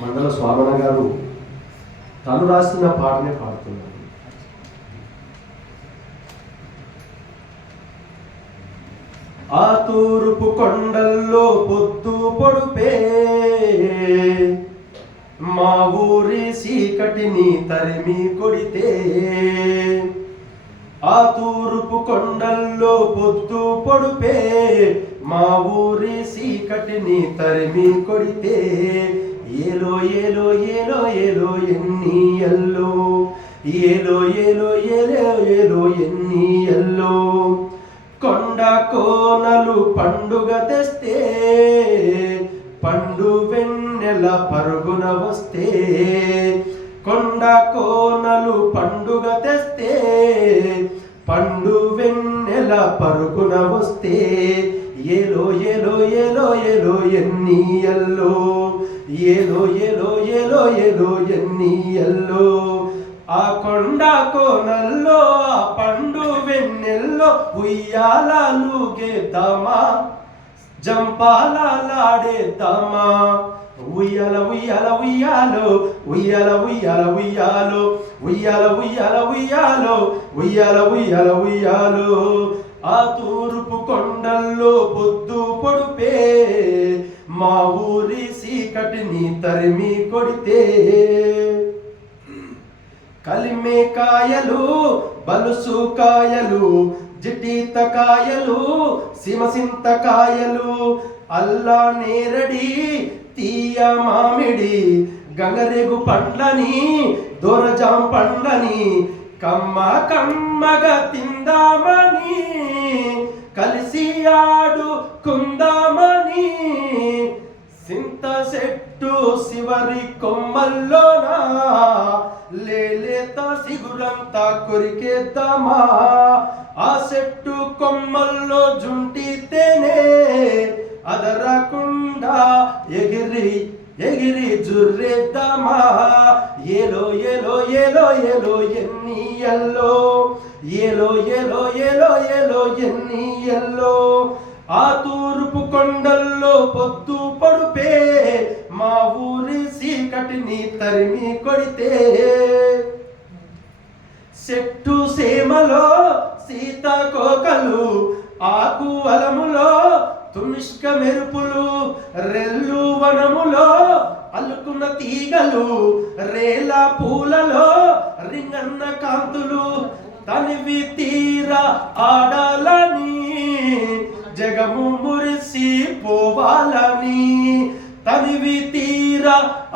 మండల స్వామన గారు తను రాసిన పాటనే పాడుతున్నారు. ఆ తూర్పు కొండల్లో పొద్దు పొడుపే మా ఊరి చీకటిని తరిమి కొడితే, ఆ తూర్పు కొండల్లో పొద్దు పొడుపే మా ఊరి చీకటిని తరిమి కొడితే, ఏలో ఏలో ఏలో ఏలో ఎన్ని ఎల్లో, ఏలో ఏలో ఏలో ఏలో ఎన్ని ఎల్లో, కొండ కోనలు పండుగ తెస్తే పండు వెన్నెల పరుగున వస్తే, కొండ కోనలు పండుగ తెస్తే పండు వెన్నెల పరుగున వస్తే, ఏలో ఏలో ఏలో ఏలో ఎన్ని ఎల్లో, ఏలో ఏలో ఏలో ఏలో ఎన్ని ఎల్లో, ఆ కొండ కోనల్లో ఆ పండు వెన్నెల్లో ఉయ్యాలూగేద్దామా, జంపాలాడేద్దామా, ఉయ్యాల ఉయ్యాల ఉయ్యాలో, ఉయ్యాల ఉయ్యాల ఉయ్యాలో, ఉయ్యాల ఉయ్యాల ఉయ్యాలో, ఉయ్యాల ఉయ్యాల ఉయ్యాలో, ఆ తూర్పు కొండల్లో పొద్దు పొడుపే మా ఊరి చీకటిని తరిమి కొడితే, కలిమే కాయలు బలుసు కాయలు జిటీత కాయలు సిమసింత కాయలు, అల్లా నేరడి తీయ మామిడి గంగరేగు పండ్లని దొరజాం పండ్లని కమ్మ కమ్మగా తిందామని కలిసి ఆడుకుందామని, సింత చెట్టు శివరి కొమ్మల్లోనా లేలేత సిగురంతా కొరికేద్దామా, ఆ చెట్టు కొమ్మల్లో జుంటితేనే అదరకుండా ఎగిరి ఎగిరి జుర్రేద్దామా, ఏలో ఏలో ఏలో ఏలో ఎన్ని ఎల్లో, ఏలో ఏలో ఏలో ఏలో ఎన్ని ఎల్లో, ఆ తూర్పు కొండల్లో పొద్దు పొడుపే మా ఊరి చీకటిని తరిమి కొడితే, చెట్టు సేమలో సీతాకోకలు ఆకు అలములో తుమిష్క మెరుపులు, రెల్లు వనములో అల్లుకున్న తీగలు, రేల పూలలో రింగన్న కాంతులు, తనివి తీర ఆడాలని జగము మురిసి పోవాలని, తనివి తీర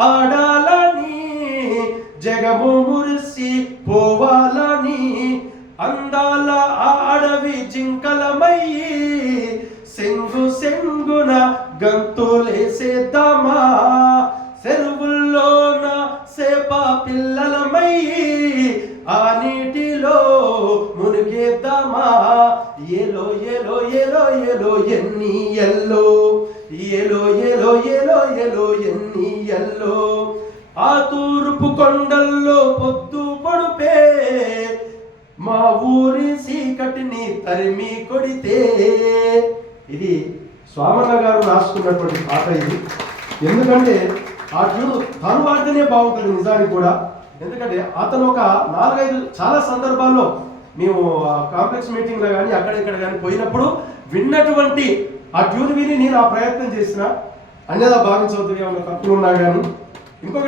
ఆడాలని జగము మురిసి పోవాలని, అందాల ఆడవి జింకలమయ్యి సెంగు సెంగున గంతులేసేద్దామా, చెరువుల్లోన సేప పిల్లలమయ్యి ఆ నీటిలో మునిగేద్దామా, ఏలో ఏలో ఏలో ఏలో ఎన్ని ఎల్లో, ఏలో ఏలో ఏలో ఏలో ఎన్ని ఎల్లో, ఆ తూర్పు కొండల్లో పొద్దు పొడుపే మా ఊరి చీకటిని తరిమి కొడితే. ఇది స్వామన్న గారు రాసుకున్నటువంటి పాట ఇది. ఎందుకంటే ఆ ట్యూన్ తను వాడితేనే బాగుంటుంది నిజానికి కూడా. ఎందుకంటే అతను ఒక 4-5 చాలా సందర్భాల్లో మేము కాంప్లెక్స్ మీటింగ్లో కానీ అక్కడెక్కడ కానీ పోయినప్పుడు విన్నటువంటి ఆ ట్యూన్ విని నేను ఆ ప్రయత్నం చేసిన, అన్యదా భావించవద్దు ఏమన్నా తప్పులు ఉన్నా కానీ. ఇంకొక